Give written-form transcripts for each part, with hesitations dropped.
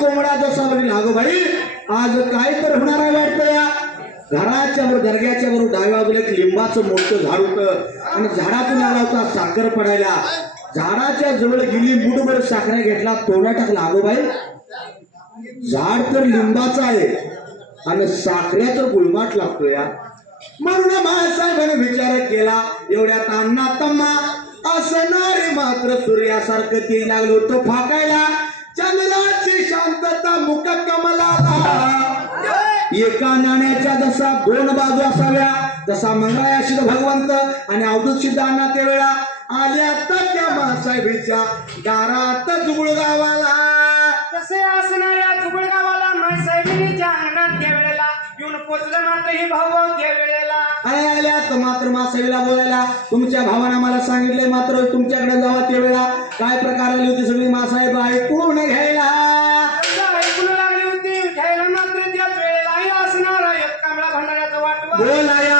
कोंबडा जसा म्हणेल अगो भाई आज काय तर होणार आहे वाटतं या घराच्या वर दर्ग्याच्या वर डाव्या बाजूला एक लिंबाचं मोठं झाड होतं आणि झाडातून आला होता साखर पडायला झाडाच्या जवळ गेली मुठभर साखर घेतला तोंडा टाकला अगो भाई झाड तर लिंबाचं आहे आणि साखरेचं गुळमाट लागतो या म्हणून मासाहेबांनी विचार केला एवढ्यात अण्णा तम्मा असणारे मात्र सूर्यासारखं ते लागलं होतं फाकायला चंद्राची शांतता मुख कमलाला एका नाण्याच्या जसा दोन बाजू असाव्या जसा मंगळाया सिद्ध भगवंत आणि अवधूत सिद्ध अण्णा त्यावेळा आल्या तर त्या मासाहेबीच्या दारात जुगुळगावाला तसे असणाऱ्या जुगुळगावाला मासाहेबीच्या अंगणात त्यावेळेला येऊन पोचलं मात्र ही भाऊ त्यावेळेला आणि आल्यात मात्र मासाहेबीला बोलायला तुमच्या भावाने मला सांगितलंय मात्र तुमच्याकडे जावा त्यावेळेला काय प्रकार आली होती सगळी मासाहेब ऐकून घ्यायला ऐकून लागली होती घ्यायला मात्र त्याच वेळेला असणार एक कांबळा भंडाऱ्याचं वाटवा बोलाया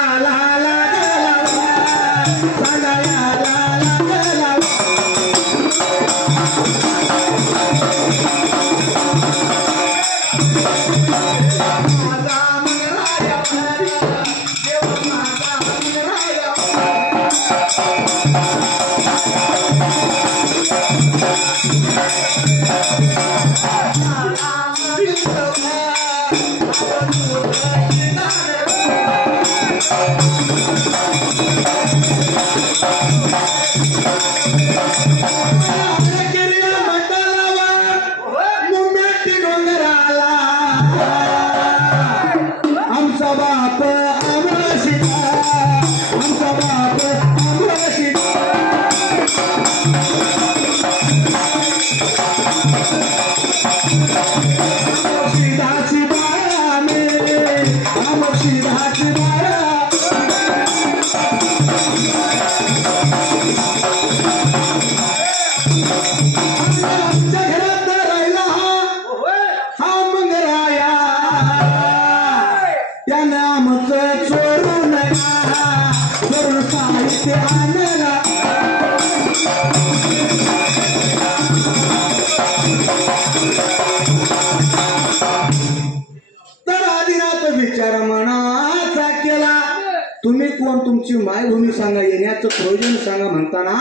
तुम्ही कोण तुमची मायभूमी सांगा येण्याचं प्रयोजन सांगा म्हणताना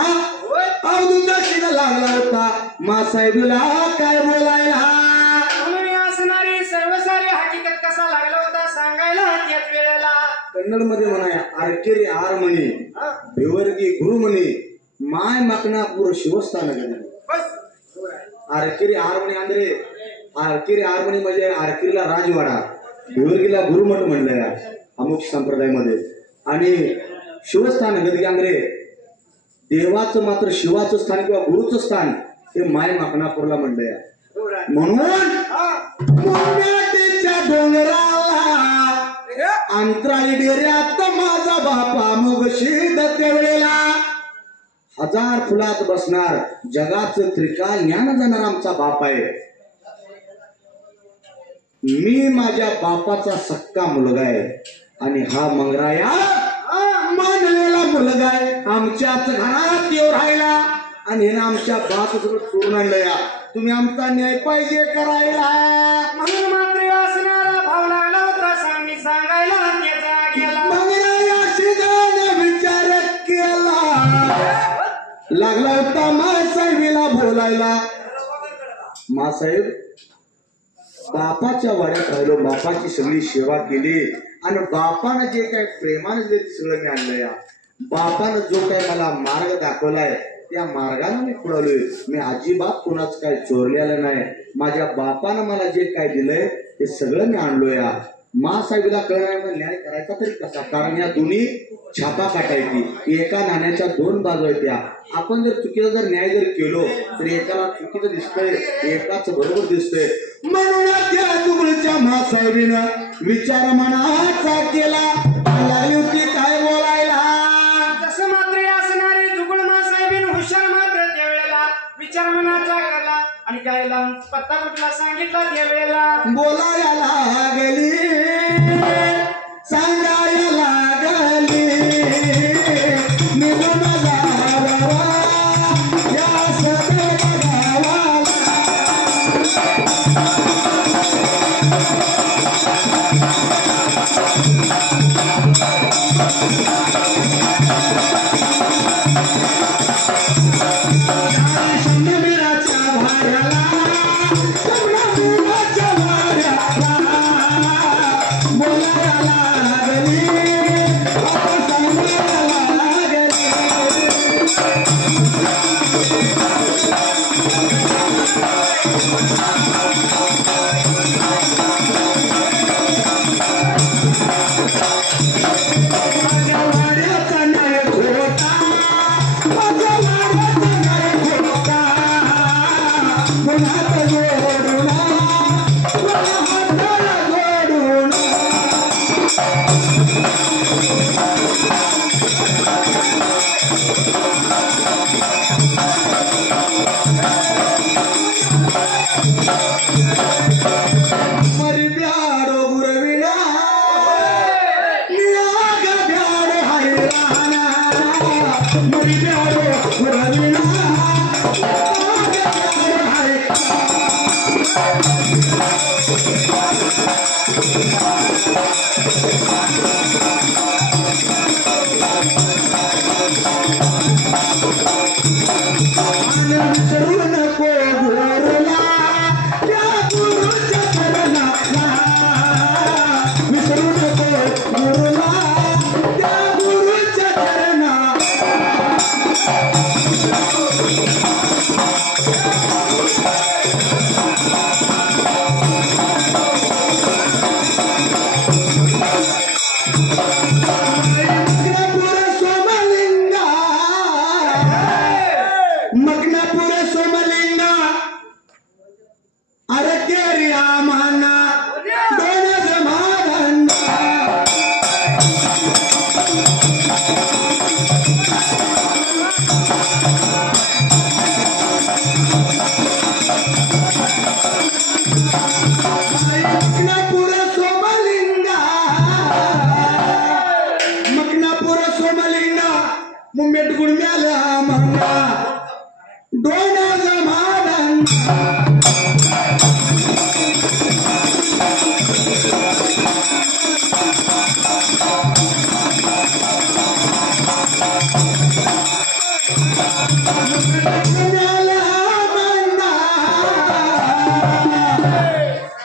अवधूत लागला होता मासाहेबीला काय बोलायला असणारी सर्वसारी हकीकत कसा लागला होता सांगायला त्याच वेळेला कन्नड मध्ये म्हणाया आरकेरी आर म्हणे भिवर्गी गुरु म्हणे माय मकनापूर शिवस्थान आरकेरी आर म्हणे आंध्रे आरकेरी आर म्हणे म्हणजे आरकेरीला राजवाडा भिवर्गीला गुरुमठ म्हणलं या अमुक संप्रदायामध्ये आणि शिवस्थान गदगांगरे देवाचं मात्र शिवाचं स्थान किंवा गुरुचं स्थान हे माय माकनापूरला म्हणलंय म्हणून डोंगराला अंतराळी डेऱ्यात माझा बापा मुगशीद त्यावेळेला 1000 फुलात बसणार जगाचं त्रिकाल ज्ञान जाणार आमचा बाप आहे मी माझ्या बापाचा सक्का मुलगा आहे आणि हा मंगराया मानलेला मुलगा आहे आमच्याच घरात येऊ राहिला आणि हे आमच्या बाप चोरून आणलंय तुम्ही आमचा न्याय पाहिजे करायला म्हणून मात्र असणारा भाव लागला होता सांगायला त्याचा गेला मंगराया सिद्धाने विचार केला लागला होता मासाहेबीला बोलायला मासाहेब बापाच्या वाड्यात राहिलो बापाची सगळी सेवा केली आणि बापानं जे काही प्रेमाने जे सगळं मी आणलं या बापानं जो काही मला मार्ग दाखवलाय त्या मार्गाने मी पुढालोय मी अजिबात कोणाच काही चोरलेलं नाही माझ्या बापानं मला जे काय दिलंय ते सगळं मी आणलो या मासाहेबीला कळणार न्याय करायचा तरी कसा कारण या दोन्ही छापा काटायची एका नाण्याच्या 2 बाजू आहेत त्या आपण जर चुकीचा जर न्याय जर केलो तर एकाला चुकीचं दिसतंय एकाच बरोबर दिसतंय म्हणून त्या जुगलच्या मासाहेबीनं विचार मनाचा केला लागली होती काय बोलायला तसं मात्र असणारी जुगळ मासाहेबीन हुशार मात्र त्यावेळेला विचार मनाचा केला आणि गायला पत्ता कुठला सांगितला त्यावेळेला बोलायला लागली सांगायला लागली निघून जावं मरी ब्याडो गुरविना नियाग ब्याडो हैराना मरी ब्याडो गुरविना नियाग ब्याडो विसरू नको गुरुला त्या गुरुच्या चरणाला विसरू नको गुरुला त्या गुरुच्या चरणाला मग्नापुर सोमलिंगा अरे केरी आमाना दोन जमाना मग्नापुर सोमलिंगा मग्नापुर सोमलिंगा मुंबईत गुडम्याला आमाना दोन जमाना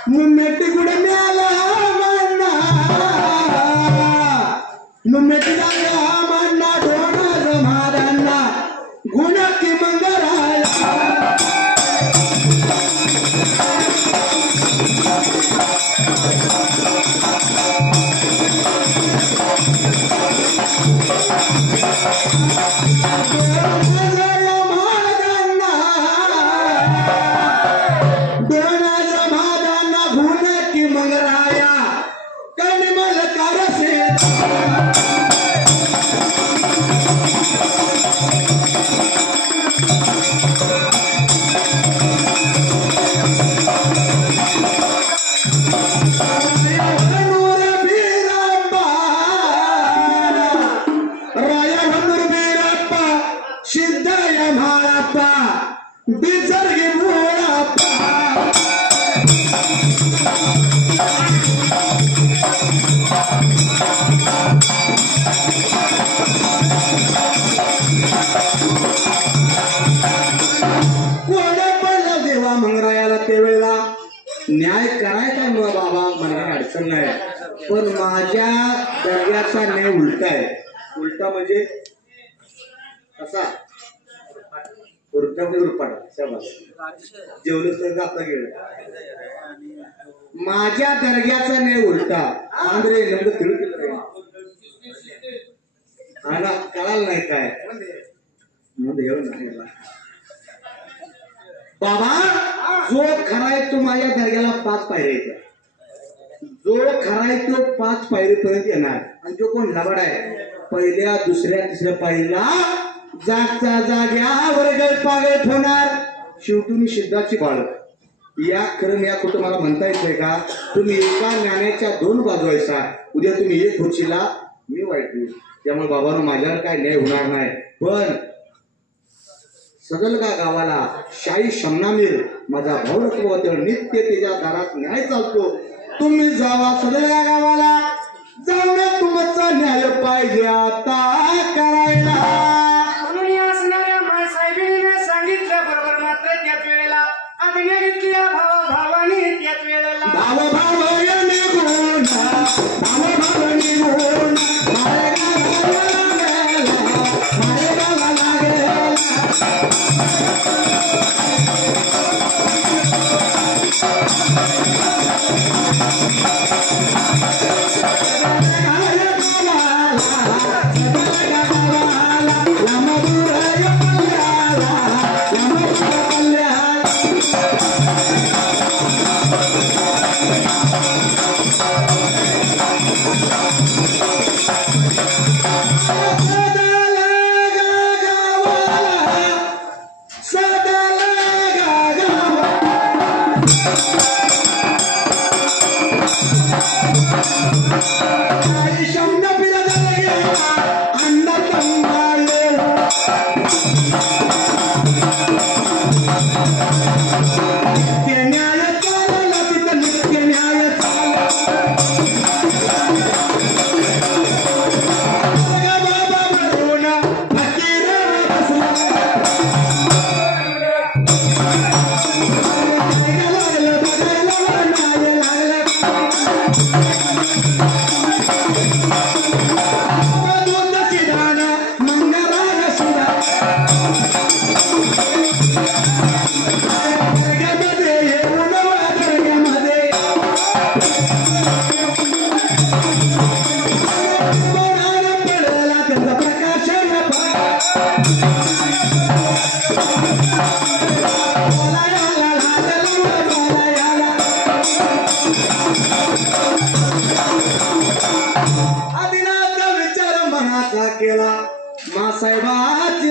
मुंबईत गुडम्याला आमाना मुंबईत आमाना दोन जमाना गुणकी मंगराया दोन जमाना गुणकी मंगराया कणमल करसे सिद्धय महाराप्पा बिजर्गी मोराप्पा कोण पडलं देवा मंगरायाला त्यावेळेला न्याय करायचा मग बाबा मला अडचण नाही पण माझ्या दर्ग्याचा न्याय उलटा आहे उलटा म्हणजे कसा जेवलं तर आता गेलं माझ्या दर्ग्याचा न्याय उलटा आंध्रे नेमकं तिळू आला कळाल नाही काय बाबा जो खरा आहे तो माझ्या दर्ग्याला 5 पायऱ्या जो खरा आहे तो 5 पायरीपर्यंत येणार आणि जो कोण लबाड आहे पहिल्या दुसऱ्या तिसऱ्या पायरीला जागच्या जाग्यावर गळपागळ होणार शेवटी मी सिद्धाची बाळक या खरं या कुटुंबाला म्हणता येतंय का तुम्ही एका नाण्याच्या 2 बाजू आहेसा उद्या तुम्ही एक होशीला मी वाईट होईल त्यामुळे बाबांनो माझ्यावर काय न्याय होणार नाही पण सदलगा गावाला शाही शमनामीर माझा भाऊ रखवा नित्य त्याच्या दारात न्याय चालतो तुम्ही जावा सदलगा गावाला जाऊन तुमचा न्याय पाहिजे आता करायला म्हणून या असणाऱ्या मायसाहेबांनी सांगितलं बरोबर मात्र त्याच वेळेला आज्ञा घेतली भावाने त्याच वेळेला भाव निघून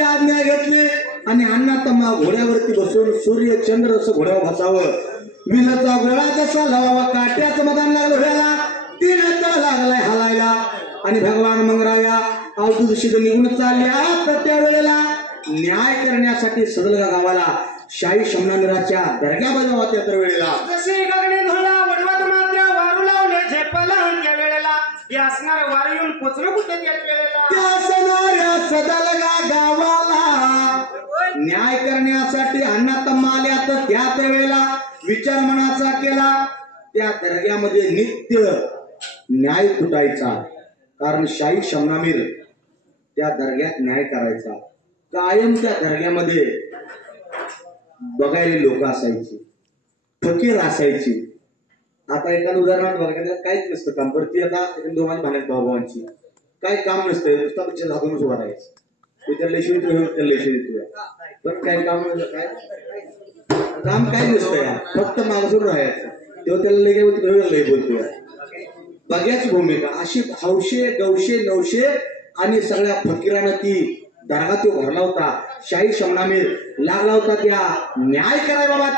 आपली आज्ञा घेतली आणि अण्णा तम्मा घोड्यावरती बसून सूर्य चंद्र असं घोड्यावर बसावं. विजाचा गोळा कसा लावावा काट्याचं मदान लागलं घोड्याला. तीन तळ लागलाय हलायला आणि भगवान मंगराया अवधूत निघून चालल्या. तर त्यावेळेला न्याय करण्यासाठी सदलगा गावाला शाही शमनामिराच्या दर्ग्या बजावा. त्या तर वेळेला जसे गगने धुळला वडवत मात्र वारू लावले झेपला त्या वेळेला. हे असणार वार येऊन पोचलं कुठे त्या वेळेला. त्या असणाऱ्या सदलगा गावाला न्याय करण्यासाठी अण्णा तम्मा आल्या. तर त्याच वेळेला विचार मनाचा केला. त्या दर्ग्यामध्ये नित्य न्याय तुटायचा. कारण शाही शमनामीर त्या दर्ग्यात न्याय करायचा. कायम त्या दर्ग्यामध्ये बघायला लोक असायची, फकीर असायची. आता एखादं उदाहरणार्थ बघा काहीच नसतं काम करते. आता दोघांची भांडत भावांची काही काम नसतं. नुसता पिक्चर झाकूनच उभा राहायचं. त्याला लेशी पण काही काम नसतं. काय काम काही नसतं या फक्त मागसून राहायचं. तेव्हा त्याला लय बोलतोय. बघ्याची भूमिका अशी हौशे गवशे नवशे आणि सगळ्या फकीरानं ती दर्गा तो भरला होता. शाही शमनामीर लागला होता त्या न्याय कराय बाबा.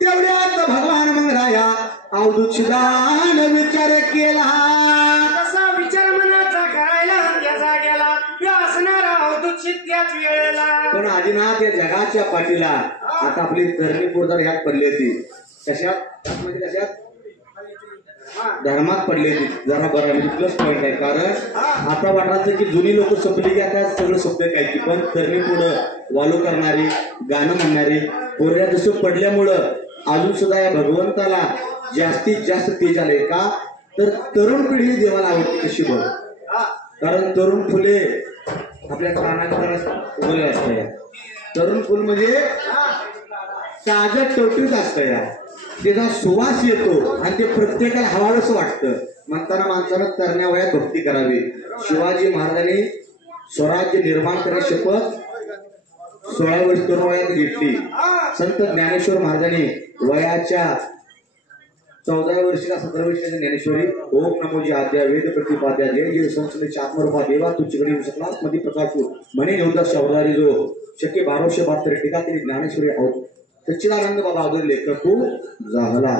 तेवढ्यात भगवान मंगराया अवधूत शिदान विचार केला. कसा विचार मनाचा करायला त्या जाग्याला असणारा अवधूत त्याच वेळेला. पण आदिनाथ या जगाच्या पाठीला आता आपली धरणी पोरदार ह्यात पडली होती. कशात म्हणजे कशात धर्मात पडली होती. जरा बरं म्हणजे प्लस पॉईंट आहे. कारण आता वाटायचं की जुनी लोक संपली की आता सगळं सोपे काय की. पण तरणी पुढं वालू करणारी गाणं म्हणणारी पोऱ्या जसं पडल्यामुळं अजून सुद्धा या भगवंताला जास्तीत जास्त तेज आले. का तर तरुण पिढी देवाला आवडते कशी बघ. कारण तरुण फुले आपल्या कानात उभे असतं. या तरुण फुल म्हणजे ताजं टवटीत असतं. या त्याचा सुवास येतो आणि ते प्रत्येकाला हवावंसं वाटतं. म्हणताना माणसानं तरण्या वयात भक्ती करावी. शिवाजी महाराजांनी स्वराज्य निर्माण करण्याची शपथ 16 वर्ष तरुण वयात घेतली. संत ज्ञानेश्वर महाराजांनी वयाच्या 14 वर्षी का 17 वर्षाच्या ज्ञानेश्वरी ओम नमोजी आद्या वेद प्रतिपाद्या जय जय संस्थेचे आत्मरूपा देवा तुझ्याकडे येऊ शकला मध्ये प्रकाशू म्हणे नव्हता शब्दारी जो शक्य 1272 टीका केली ज्ञानेश्वरी आहोत. सच्चिदानंद बाबा अवतरले कपू झाला.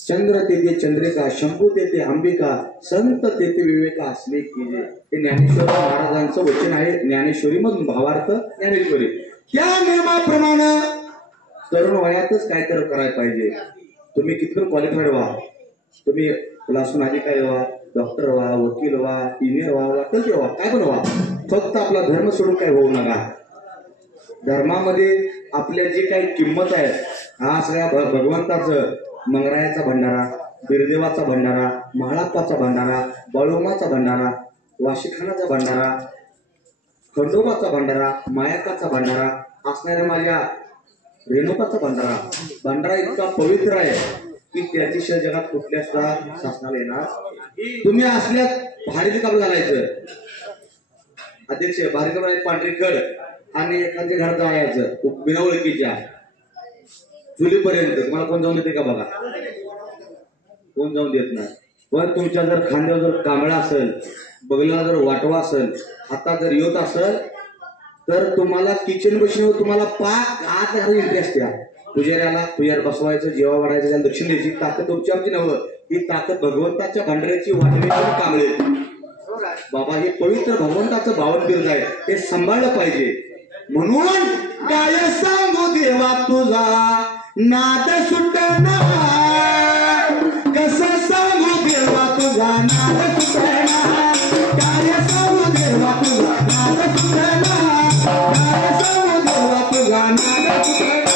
चंद्र तेथे चंद्रिका शंभू तेथे अंबिका संत तेथे विवेका असले कीजे. हे ज्ञानेश्वर महाराजांचं वचन आहे. ज्ञानेश्वरी मग भावार्थ ज्ञानेश्वरी. त्या नियमाप्रमाणे तरुण वयातच काहीतरी करायला पाहिजे. तुम्ही कितपण क्वालिफाईड व्हा. तुम्ही क्लासून अधिकारी व्हा, डॉक्टर व्हा, वकील व्हा, इंजिनियर व्हा, वाटल व्हा, काय पण व्हा. फक्त आपला धर्म सोडून काय होऊ नका. धर्मामध्ये आपल्या जे काही किंमत आहे हा सगळ्या भगवंताचं मंगरायाचा भंडारा, बिरदेवाचा भंडारा, महाळाप्पाचा भंडारा, बाळूमाचा भंडारा, वाशीखानाचा भंडारा, खंडोबाचा भंडारा, मायाकाचा भंडारा असणाऱ्या माझ्या रेणुकाचा भंडारा इतका पवित्र आहे की त्याच्या जगात कुठल्या सुद्धा शासनाला येणार. तुम्ही असल्यास भारीचं काम घालायचं. अध्यक्ष भारी कपडा पांढरी कड आणि एखाद्या घरात जायचं बिना ओळखीच्या चुलीपर्यंत. तुम्हाला कोण जाऊन देते का बघा. कोण जाऊन देत नाही. पण तुमच्या जर खांद्यावर जर कांबळा असेल, बगलीला जर वाटवा असेल, हातात जर येत असेल तर तुम्हाला किचन बसण्यावर तुम्हाला पाक आत घालून इंटरेस्ट द्या. पुजाऱ्याला पुजार बसवायचं, जेव्हा वाढायचं, त्याला दक्षिण द्यायची. ताकद तुमची आमची नव्हतं. ही ताकद भगवंताच्या भांडऱ्याची वाटण्याची कांबळे. बाबा हे पवित्र भगवंताचं भावन बिरुद आहे. हे सांभाळलं पाहिजे. म्हणून काय सांगू देवा तुझा नाद सुटना. कसं सांगू देवा तुझा नाद सुटना. काय सांगू देवा तुझा नाद सुटना. काय सांगू देवा तुझा नाद सुटना.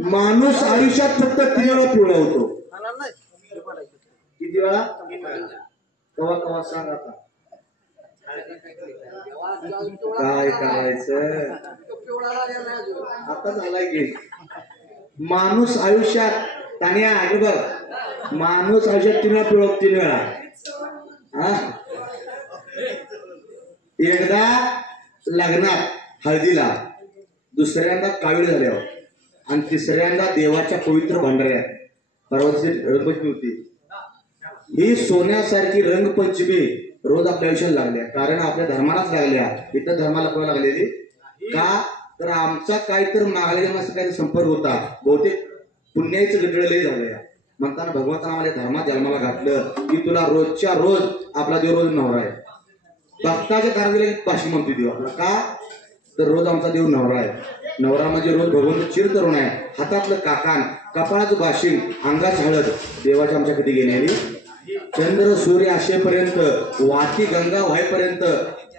माणूस आयुष्यात फक्त 3 वेळा पिवळा होतो. किती वेळा? कवा कवा सांग आता. काय करायचं आता झालाय की माणूस आयुष्यात आणि आहे बघ, माणूस आयुष्यात 3 वेळा पिवळा, 3 वेळा. एकदा लग्नात हळदीला, दुसऱ्यांदा कावीळ झाल्यावर आणि तिसऱ्यांदा देवाच्या पवित्र भांडाऱ्यात. परवाची रंगपंचमी होती. ही सोन्यासारखी रंगपंचमी रोज आपल्या आयुष्यात लागल्या, कारण आपल्या धर्मालाच लागल्या. इतर धर्माला कोण लागलेली का? तर आमचा काहीतरी मागल्या माणसं काही संपर्क होता, बहुतेक पुण्याचं गडळ लय झालं. म्हणताना भगवंतानं आम्हाला धर्मात जन्माला घातलं की तुला रोजच्या रोज आपला देव रोज नवरा आहे. भक्ताच्या दाराला पाशी म्हणतो देव आपला का? तर रोज आमचा देव नवरा आहे. नवरा म्हणजे रोज भगवंत चिर तरुण आहे. हातातलं काकान, कपाळाचं बाशिंग, अंगाची हळद देवाच्या आमच्या कधी घेण्यारी. चंद्र सूर्य असेपर्यंत, वाटी गंगा व्हायपर्यंत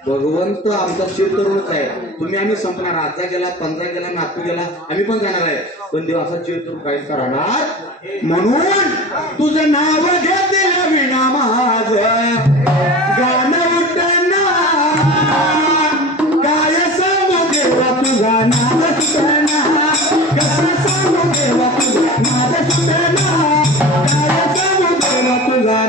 भगवंत आमचा चिर तरुणच आहे. तुम्ही आम्ही संपणार, आजचा गेला, 15 गेला, नातू गेला, आम्ही पण जाणार आहे. पण देव असा चिर तरुण काहीच राहणार. म्हणून तुझं नाव घेतलं विना माझ गाणं उठना, काय सांगू देवा तुझा नाद सुटना, कसं सांगू देवा तुझा नाद सुटना, काय सांगू देवा तुझा.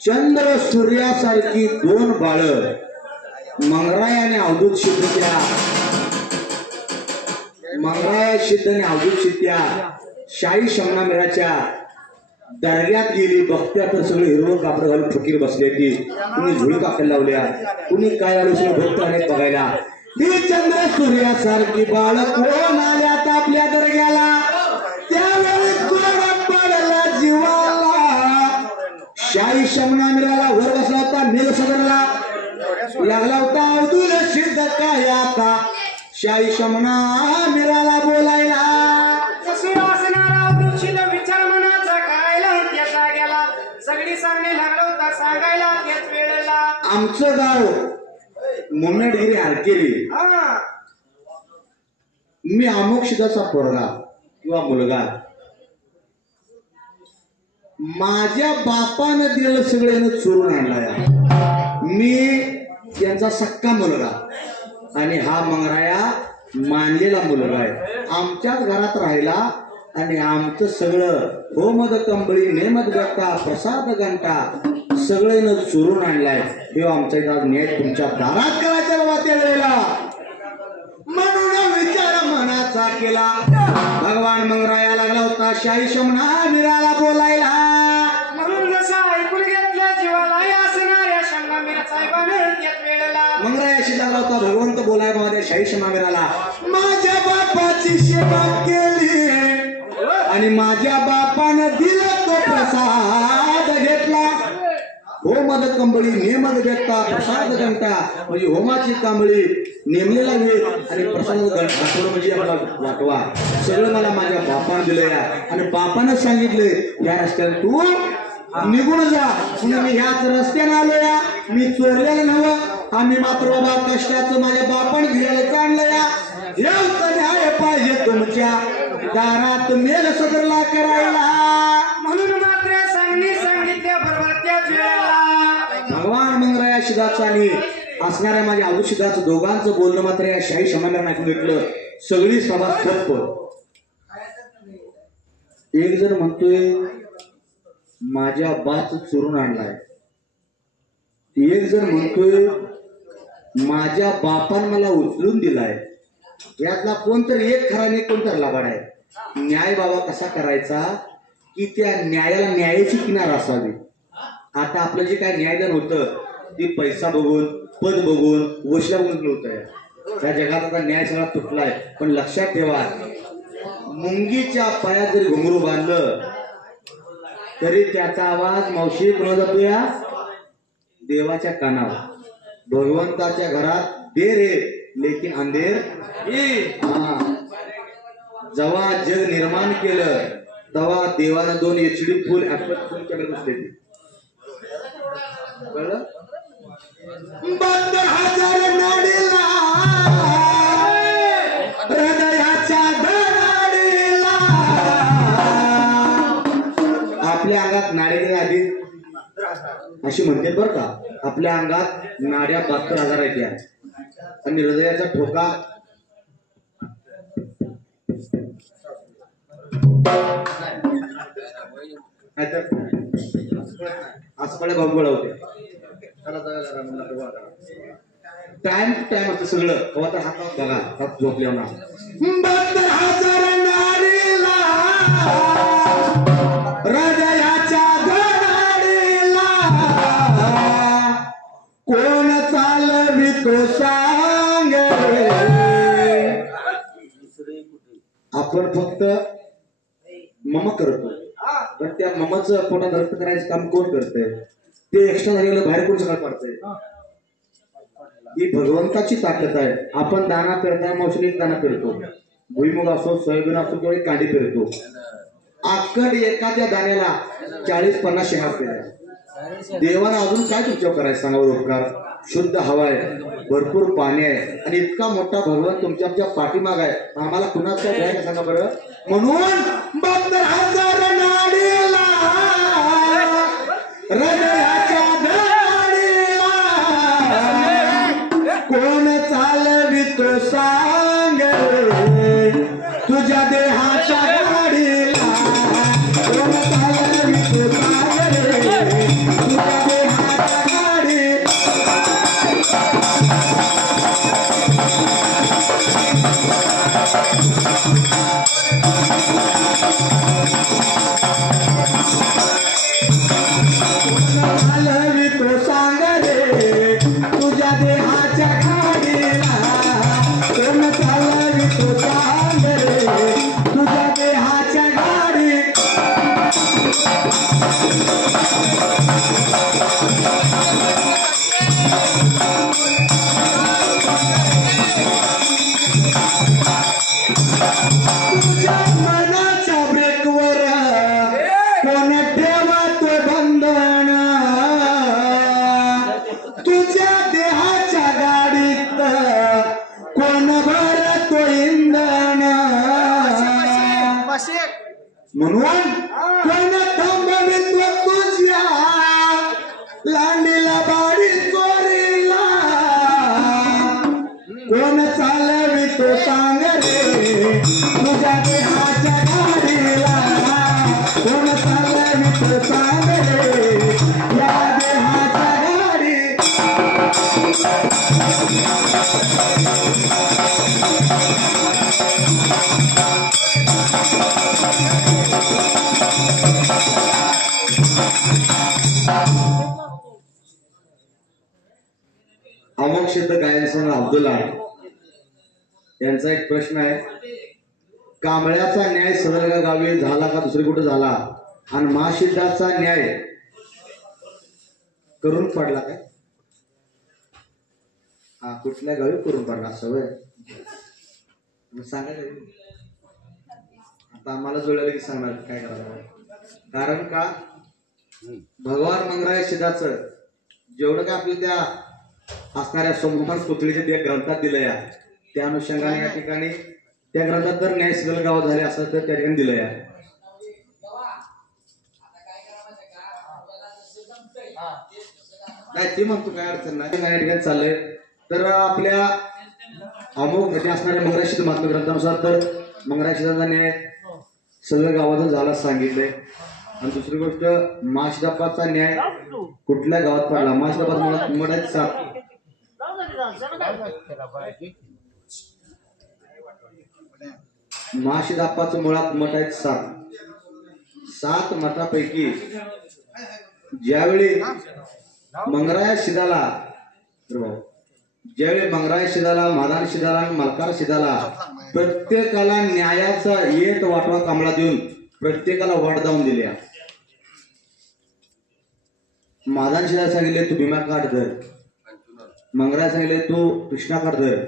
चंद्र सूर्यासारखी 2 बाळ मंगराय आणि अवधूत सिद्धच्या, मंगराय सिद्ध आणि अवधूत सिद्ध्या शाही शमनामेळाच्या दर्ग्यात गेली. बघत्या तर सगळे हिरवं कापड घालून फकीर बसले. ती कुणी झुळी कापायला लावल्या, कुणी काय आलो सगळे भक्त अनेक बघायला. ती चंद्र सूर्यासारखी बाळ कोण आल्यात आपल्या दर्ग्याला, त्यावेळी कोण पडला जीवाला. शाही शमना मिळाला, वर बसला होता नील सदरला, लागला होता अवधूत सिद्ध काय आता शाही शमना मिळाला बोलायला. विचार मनाचा करायला त्याचा गेला, सगळी सांगणे लागला होता सांगायला त्याच वेळेला. आमचं गाव मुन्नेडगिरी हरकेली. मी अमोक्षदाचा पोरगा किंवा मुलगा, माझ्या बापानं दिलेलं सगळ्यानं चोरून आणलाय. मी त्यांचा सक्का मुलगा आणि हा मंगराया मानलेला मुलगा आहे. आमच्याच घरात राहिला आणि आमचं सगळं होमद कंबळी नेमत गट्टा प्रसाद घंटा सगळ्यानं चोरून आणलाय. हे आमचा इथं न्याय तुमच्या दारात करायचा बाबा त्या वेळेला. म्हणून विचार मनात त्याचा केला. भगवान मंगराया लागला होता शाही शमनामिराला बोलायला. म्हणून जसं ऐकून घेतलं जीवाला असणाऱ्या शमनामीर साहेबांनी येत वेळेला मंगरायाशी लागला होता भगवंत बोलायला मध्ये शाही शमनामिराला. माझ्या बापाची सेवा केली आणि माझ्या बापानं दिला तो प्रसाद घेतला. होमद कंबळी नेमद व्यक्ता प्रसाद घंटा म्हणजे होमाची कांबळी नेमलेला वेळ आणि प्रसाद घाटवलं म्हणजे आपला वाटवा. सगळं मला माझ्या बापानं दिलं या आणि बापानं सांगितलंय या रस्त्याने तू निघून जा. म्हणून मी ह्याच रस्त्याने आलो या. मी चोरलेलं नव्हतं. आम्ही मात्र बाबा कष्टाचं माझ्या बापानं घ्यायला काढलं या. एवढं न्याय पाहिजे तुमच्या दारात मेल सदरला करायला. म्हणून मात्र सांगितल्या बरोबर त्याच वेळेला भगवान मंगराया शिदाचं आणि असणाऱ्या माझ्या आऊशिदाचं दोघांचं बोलणं मात्र या शाही शमनाला ऐकून घेतलं. सगळी सभा स्तब्ध. एक जण म्हणतोय माझ्या बाच चोरून आणलाय. एक जण म्हणतोय माझ्या बापान मला उचलून दिलाय. यातला कोणतरी एक खरा नाही कोणतरी लाभाड आहे. न्याय बाबा कसा करायचा की त्या न्यायाला न्यायाची किनार असावी. आता आपलं जे काय न्यायदान होतं ते पैसा बघून पद बघून वशिला बघून होतंय. त्या जगात आता न्याय सगळा तुटलाय. पण लक्षात ठेवा मुंगीच्या पायात जरी घुंगरू बांधलं तरी त्याचा आवाज मावशी कोणा जातो या देवाच्या कानावर. भगवंताच्या घरात देर आहे लेकिन अंधेर. जेव्हा जग निर्माण केलं तेव्हा देवानं 2 HD फुल ऍपल फुल केलं नसते. कळलं? 72,000 नाडीला हृदयाच्या धडाडीला. आपल्या अंगात नाडी आधी अशी म्हणते बर का. आपल्या अंगात नाड्या 72,000 आहेत या आणि हृदयाचा ठोका असं पडे भाऊ होते. टाइम टू टाइम असं सगळं कवा तर हातात बघा हात झोपल्या ना. 72,000 नाडीला हृदयाच्या धडाडीला कोण चालवितो सांग. आपण फक्त मम करतो पण त्या ममाचं पोटात रक्त करायचं काम कोण करतंय. ते एक्स्ट्रा झालेलं बाहेर कोण सगळं पडतंय. ही भगवंताची ताकद आहे. आपण दाना पेरताना मावशीने एक दाना पेरतो. भुईमुग असो सोयाबीन असो किंवा एक कांडी पेरतो. आकड एखाद्या दाण्याला 40-50 शेंगा पेरल्या. देवानं अजून काय तुमच्यावर करायचं सांगा. उपकार शुद्ध हवा आहे भरपूर पाणी आहे आणि इतका मोठा भगवान तुमच्या आमच्या पाठीमाग आहे. आम्हाला कुणाच काय द्यायचं सांगा बरं. म्हणून 72,000 नाडीला हृदयाच्या धडाडीला कोण चालवितो सांग. तुझ्या देहाच्या गाडीला कोण चालवितो सांग. तुझ्या देहाच्या गाडी चालवितो सांग रे. तुझ्या देहाच्या गाडीला कोण चालवितो सांग रे. तुझ्या देहाच्या गाडी तुझ्या मनाच्या ब्रेकवर कोण ठेवतो बंधन. तुझ्या देहाच्या गाडीत कोण भरतो इंधन. म्हणून कोण थांबवितो तुझ्या लांडीला बाडी चोरीला कोण चालवितो सांग रे. तुझ्या देहाच्या गाडीला कोण चालवितो सांग रे. या देहाच्या गाडी अमोक सिद्ध गायनसन अब्दुल्ला यांचा एक प्रश्न आहे, कांबळ्याचा न्याय सदरगा गावी झाला का दुसरी कुठे झाला, आणि महासिद्धाचा न्याय करून पडला काय? हा, कुठल्या गावी करून पडला सवय सांगा. आता आम्हाला जुळलं की सांगणार काय करायला. कारण का भगवान मंगराय सिद्धाचं जेवढं काय आपल्या त्या असणाऱ्या सोमनाथ पुतळीच्या त्या ग्रंथात दिलं या, त्या अनुषंगाने या ठिकाणी त्या ग्रंथात जर न्याय सिद्ध गाव झाले असं तर त्या ठिकाणी दिलं या. नाही ते म्हणतो काय अडचण नाही, या ठिकाणी चाललंय. तर आपल्या अमोघ म्हणजे असणाऱ्या मंगराशिद महात्मा ग्रंथानुसार तर मंगराशिदाचा न्याय सगळ्या गावातून झाला सांगितलंय. आणि दुसरी गोष्ट माशदापाचा न्याय कुठल्या गावात पडला, माशदापात मुळात सात माशिदापाचं मुळात मठ आहेत सात मठापैकी ज्यावेळी मंगराय शिदाला मंगराय शिदाला मादान शिदाला आणि मलकार शिदाला प्रत्येकाला न्यायाचा येत वाटवा कांबळा देऊन प्रत्येकाला वाट जाऊन दिल्या. मादान शिदाला सांगितले तू भीमा काठ धर, मंगराय सांगितले तू कृष्णा काठ धर,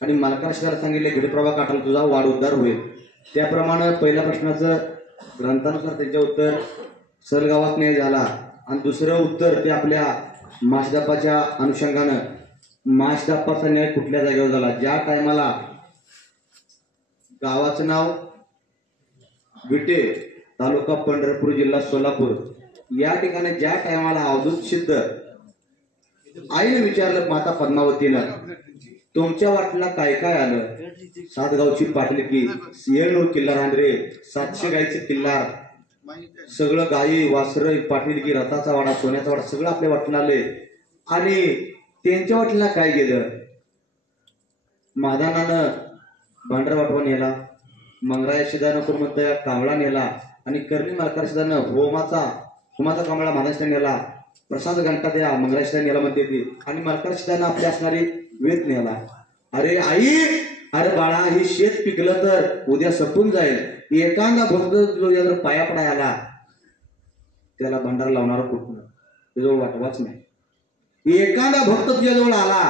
आणि मलकार शिदाला सांगितले घटप्रभा काठाला तुझा वाढ उद्धार होईल. त्याप्रमाणे पहिल्या प्रश्नाचं ग्रंथानुसार त्यांचे उत्तर सलगावात न्याय झाला, आणि दुसरं उत्तर ते आपल्या माशदापाच्या अनुषंगानं माशदापाचा न्याय कुठल्या जागेवर झाला. ज्या टायमाला गावाचं नाव विटे, तालुका पंढरपूर, जिल्हा सोलापूर या ठिकाणी ज्या टायमाला अवधूत सिद्ध आईने विचारलं माता पद्मावतीनं, तुमच्या वाटला काय काय आलं? 7 गावची पाटलिकी, 7 किल्ला रांद्रे, 700 गायचे किल्लार, सगळं गायी वासर पाटलिकी, रथाचा वाडा, सोन्याचा वाडा सगळं आपल्या वाटलं आले. आणि त्यांच्या वाटला काय गेलं? मादानानं भांडर वाटवा नेला, मंगराय शिदानं कोण म्हणतं कांबळा नेला, आणि कर्णी मलकार शिदानं होमाचा कांबळा मादान नेला, प्रसाद घंटा त्या मंगराय शिदा नेला म्हणते ती, आणि मलकार शिदानं आपल्या असणारी वेत नेला. अरे आई, अरे बाळा, हे शेत पिकलं तर उद्या सपून जाईल. एखादा भक्त जर पाया पडाय आला त्याला भंडारा लावणार कुठून? त्याजवळ वाटवाच नाही. एखादा भक्त तुझ्याजवळ आला,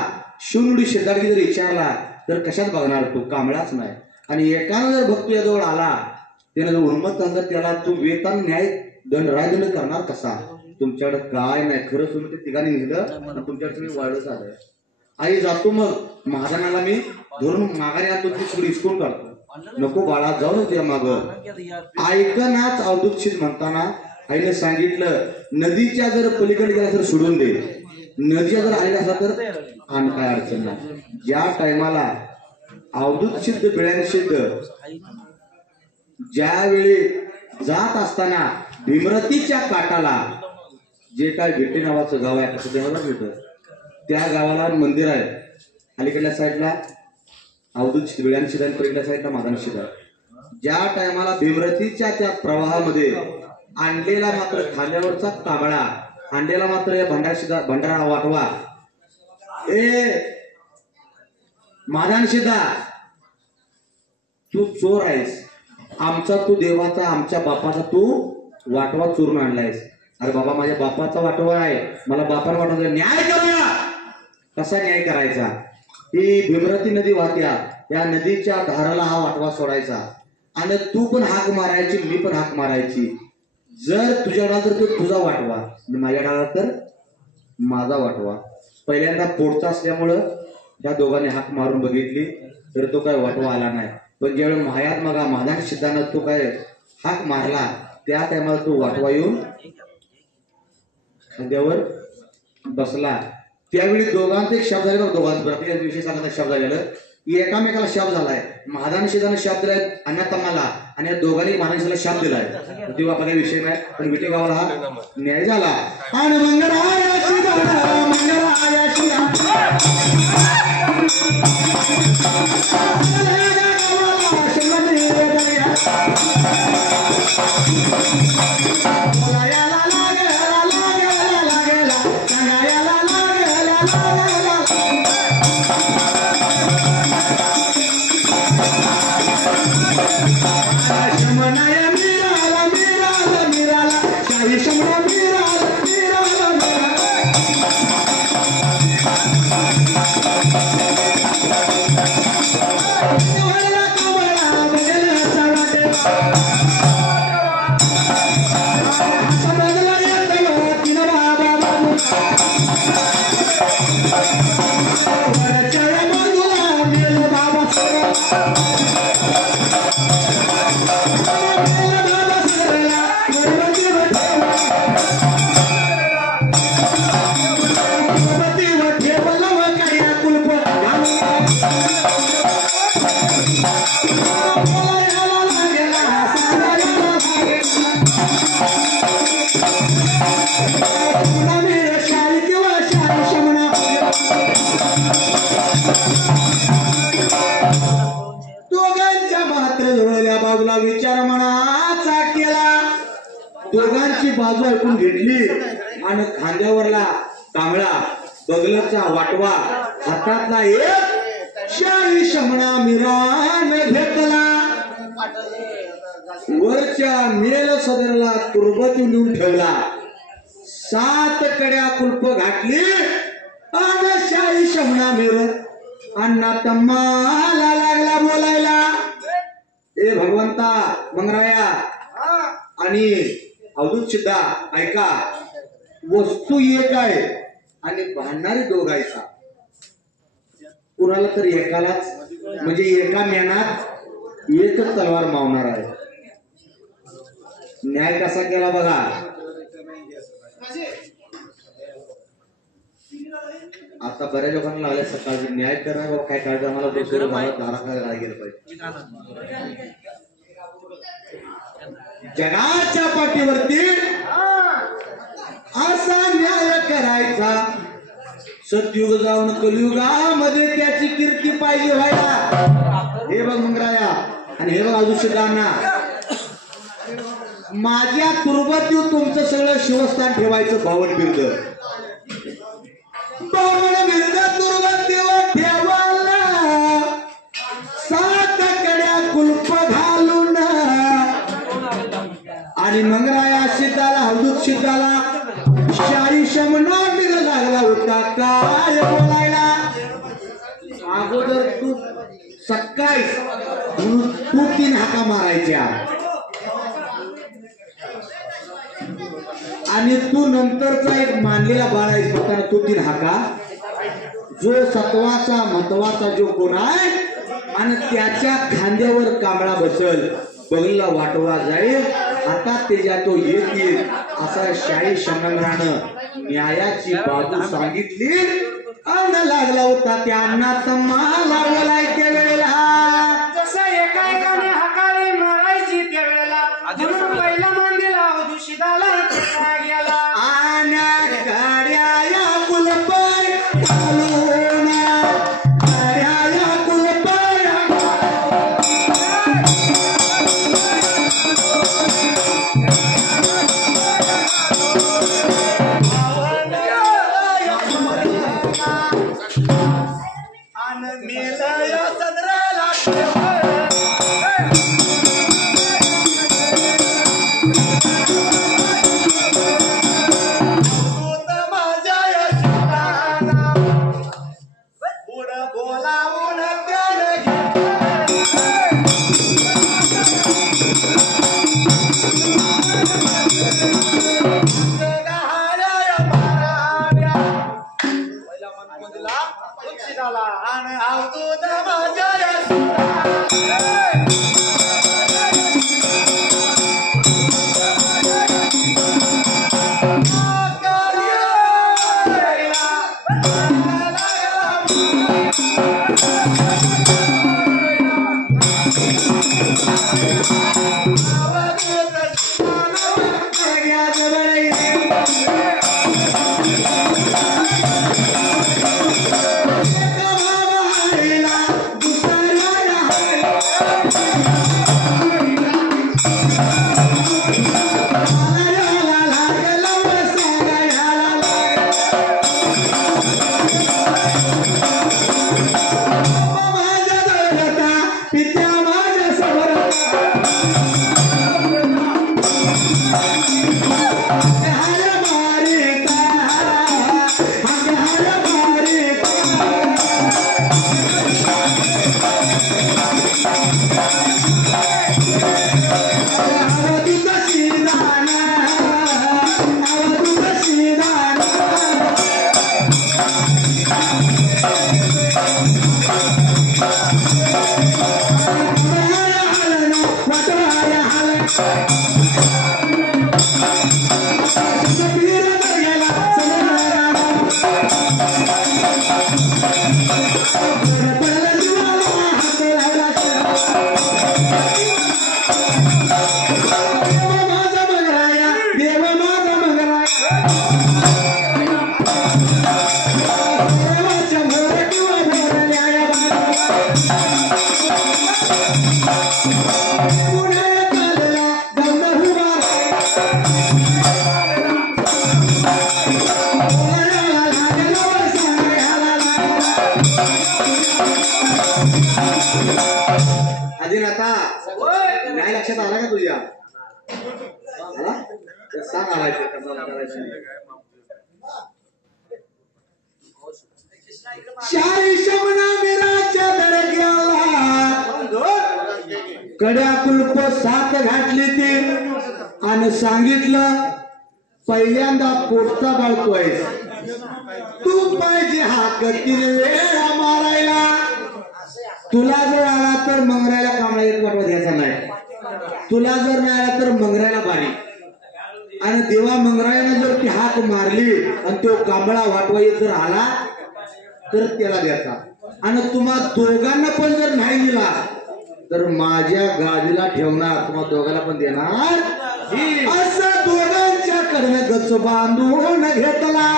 शिवनुडी शेजारी जर विचारला तर कशात बघणार तू? कांबळाच नाही. आणि एखादा जर भक्त तुझ्याजवळ आला, त्याला जर उन्मत तर त्याला तू वेतन न्याय रायदंड करणार कसा? तुमच्याकडे काय नाही. खरं सोडून ते ठिकाणी निघलं आणि तुमच्याकडे तुम्ही वाढत आलं. आई जातो, मग महाजनाला मी धरून माघारी आणतो, ती सगळी हिसकून काढतो. नको बाळा, जाऊ नको माग. ऐकनाच अवधूत म्हणताना आईने सांगितलं, नदीच्या जर पलीकडे गेला तर सोडून दे, नदीच्या जर आलेला असला तर आण, काय अडचण नाही. ज्या टायमाला अवधूत सिद्ध बिळ्यानसिद्ध ज्यावेळी जात असताना भीमरतीच्या काठाला जे काय भेटे नावाचं गाव आहे कसं देवाला भेटत, त्या गावाला मंदिर आहे. अलीकडल्या साईडला अवधूत बिळ्यानसिद्ध आणि पलीकडल्या साईडला मादान सिद्ध. ज्या टायमाला भीमरतीच्या त्या प्रवाहामध्ये आणलेला मात्र खांद्यावरचा कांबळा, आणलेला मात्र या भंडारा वाटवा, ए मादान सिद्धा, तू चोर आहेस, आमचा तू देवाचा, आमच्या बापाचा तू वाटवा चोरून आणलायस. अरे बाबा, माझ्या बापाचा वाटवा आहे, मला बापाला वाटवा, न्याय करूया. कसा न्याय करायचा? ही भीमरती नदी वाहत्या, या नदीच्या धाराला हा वाटवा सोडायचा, आणि तू पण हाक मारायची, मी पण हाक मारायची. जर तुझ्या डाळा तर तो तुझा वाटवा, माझ्या डाळा तर माझा वाटवा. पहिल्यांदा पोटचा असल्यामुळं त्या दोघांनी हाक मारून बघितली तर तो काय वाटवा आला नाही. पण ज्यावेळी महायात मगा मादान सिद्धानं तो काय हाक मारला, त्या टायमाला तो वाटवा येऊन खांद्यावर बसला. त्यावेळी दोघांचा एक शब्द झाला, दोघांचा विषय सांगण्याचा शब्द झालेला, एकामेकाला शाप झालाय. महादान सिद्धानं शाप दिलाय अण्णातम्माला, आणि या दोघांनी महादान सिद्धाला शाप दिलाय. तेव्हा आपला विषय नाही, पण विटे गावाला हा न्याय झाला. आणि मंगराया शिदा बोलायला लागला सांगायला लागला शमनाय मिराला मिराला मिराला शाही शमना मिराला मिराला मिराला कमळा बदलाचा वाटे बदला येतो तीन बाबा बाबू वरच्या बाजूला मेल बाबा दोघांच्या मात्र जुळल्या बाजूला विचार मनाचा केला दोघांची बाजू ऐकून घेतली आणि खांद्यावरला तांबळा बगलचा वाटवा हातातला एक शाही शमणा मिरान घेतला वरच्या मेल सदरला तुरबती नेऊन ठेवला 7 कड्या कुलप घातली आणि शाही शमणा मिर अण्णा तम्माला लागला बोलायला ए भगवंता मंगराया आणि अवधूत सिद्धा ऐका वस्तू एक आहे आणि भांडणारी दोघायचा कुणाला तर एकालाच म्हणजे एका मेनात एकच तलवार मावणार आहे न्याय कसा केला बघा आता बऱ्याच लोकांना लागले सकाळी न्याय करणार बाबा काय काळजी आम्हाला बसवलं धारा गेलं पाहिजे जगाच्या पाठीवरती असा न्याय करायचा सतयुग जाऊन कलियुगामध्ये त्याची कीर्ती पाहिजे व्हायला हे बघ मंगराया आणि हे बघ अजून सिद्धांना माझ्या तुरुबातीवर तुमचं सगळं शिवस्थान ठेवायचं बावन बिर्द तुरुबातीवर ठेवायला 7 कड्या कुलप घालून आणि मंगराया सिद्धाला अवधूत सिद्धाला शाही शमना मिर लागला होता काय बोलायला अगोदर तू सकाळी तू 3 हाका मारायच्या आणि तू नंतरचा एक मानलेला बाळ आहे स्वतः तू 3 हाका जो सत्वाचा महत्वाचा जो कोण आहे आणि त्याच्या खांद्यावर कांबळा बसल बगलला वाटवा जाईल आता त्याच्या तो येतील असा शाही शमनानं न्यायाची बाजू सांगितली आणि लागला होता त्यांना तम्हाला बोलायच्या वेळेला जसं एका एकाने हाकाळी मारायची त्या वेळेला म्हणून पहिला मान दिला अवधूत सिद्धाला गेला आणि गाड्या या कुलपाय घालून गाड्या या कुलपाय नाही लक्षात आला का तुझ्या आला सांग आलायचं कसं करायचं शाही शमना मेराच्या दर्ग्याला कड्या कुलप साथ घातली ती आणि सांगितलं पहिल्यांदा पोटचा बाळतोय तू पाहिजे हाकतील वेळा मारायला तुला जर आला तर मंगरायला कामळा एक वाटवा द्यायचा नाही तुला जर नाही आला तर मंगरायला बारी आणि देवा मंगरायाने जर ती हाक मारली आणि तो कांबळा वाटवाई जर आला तर त्याला द्यायचा आणि तुम्हा दोघांना पण जर नाही दिला तर माझ्या गादीला ठेवणार तुम्हा दोघांना पण देणार असं दोघांच्या कर्म गच बांधून घेतला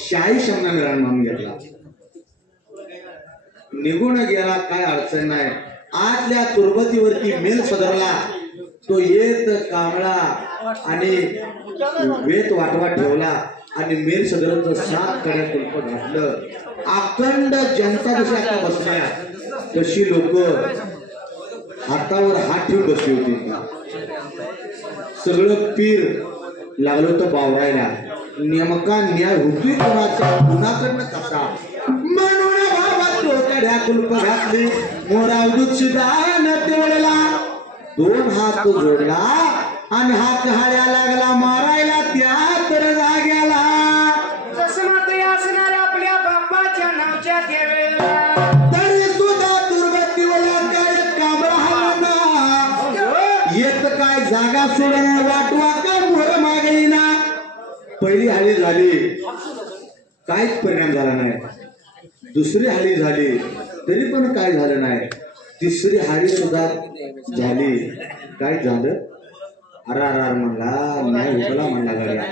शाही शमना मिळाला म्हणून घेतला निघून गेला काय अडचण नाही आतल्या तुरबतीवरती मेल सदरला तो येत कांबळा आणि वेत वाटवा ठेवला आणि मेल सदरचं सात कडे कुलप घातलं अखंड जनता जशी आता बसल्या तशी लोक हातावर हात ठेवून बसली होती सगळं पीर लागलं होतं बावरायला नेमका न्याय होतोय कोणाचा कुणाकडनं कसा म्हणून बाबा तो कड्या कुलप घातली मोरावदूत शिदान तेवढला दोन हात जोडला आणि हात हाड्या लागला मारायला त्या तर जाग्याला जसं मात्र असणाऱ्या आपल्या बाप्पाच्या नावच्या देवेला तरी सुद्धा दुर्गतीवला काय कांबळा हलना येत काय जागा सोडून वाटवा का मोर मागे येईना पहिली हाळी झाली काहीच परिणाम झाला नाही दुसरी हाळी झाली तरी पण काय झालं नाही तिसरी हाळी सुद्धा झाली काय झालं अरार म्हणला न्याय हुकला म्हणला गड्या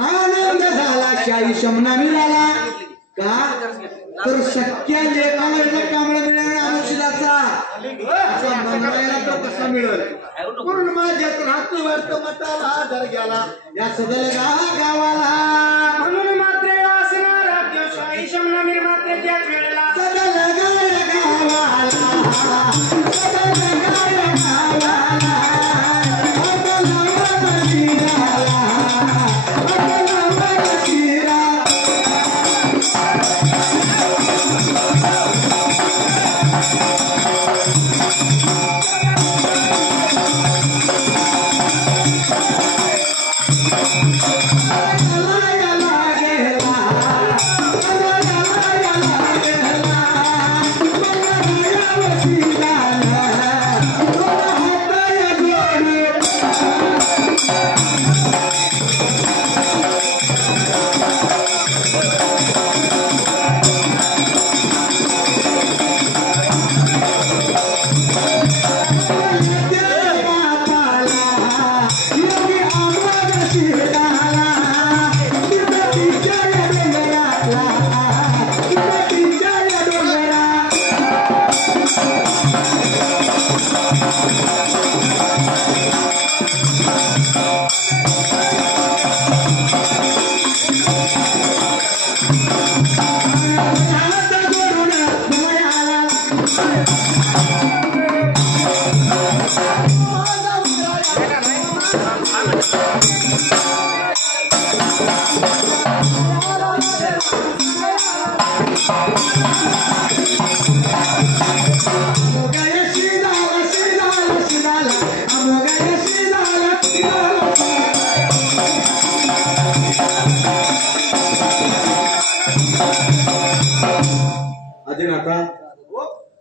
आनंद झाला शाही शमना मिळाला का तर सख्या लेखाला कांबळा मिळाला अनुशिलाचा मंगळायला तो कसा मिळेल पूर्ण माझ्यात राहतो वाटतो मताला आधार गेला या सदल गावाला म्हणून मात्र असणारा त्यो शाही शमना निर्माते त्याच वेळेला सदल गावाला सदल गावाला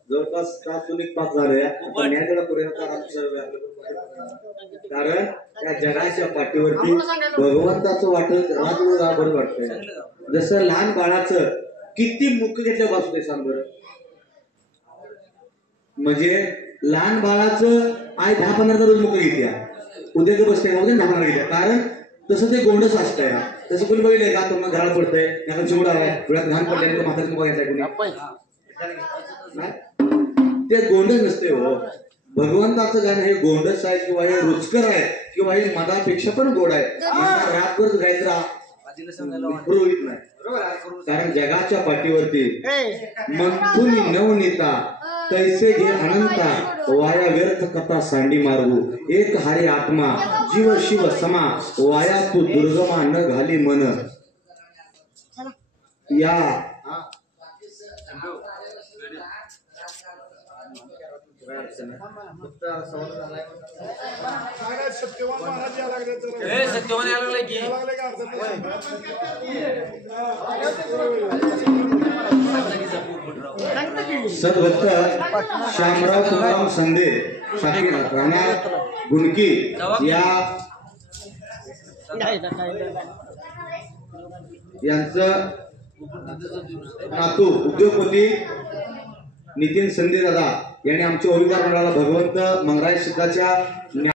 जवळपास 5 झाले न्यायाला पुरेल कारण त्या जगाच्या पाठीवरती भगवंताचं वाटत रात्र वाटतंय. जसं लहान बाळाचं किती मुख घेतल्या बसतंय सांग बरं. म्हणजे लहान बाळाचं आई 10-15 रोज मुख घेत्या, उद्या जर बसते उद्या 10-15 घेत्या. कारण तसं ते गोंडस असतंय. तसं कोणी बघितलंय का तुम्हाला झाड पडतंय त्याला चिवडा आहे डोळ्यात लहान पडल्यानंतर म्हाताऱ्याचं मुख घ्यायचा कोणी, ते गोंडस नसते हो. भगवंताचं गाणं हे गोंडस आहे किंवा हे रुचकर आहे किंवा हे मधापेक्षा पण गोड आहे. रातभर गायचं पुरोहित नाही. कारण जगाच्या पाठीवरती मंथुनी नवनीता तैसे घे अनंता वाया व्यर्थ कथा सांडी मार्गू एक हारे आत्मा जीव शिव समा वाया तू दुर्गमा न घाली मन. या सद्भक्त श्यामराव तुकाराम संदे शाकीर राहणार गुणकी यांचं नातू उद्योगपती नितीन संदे दादा यांनी आमच्या ओविकार मंडळाला भगवंत मंगराज सिद्धाच्या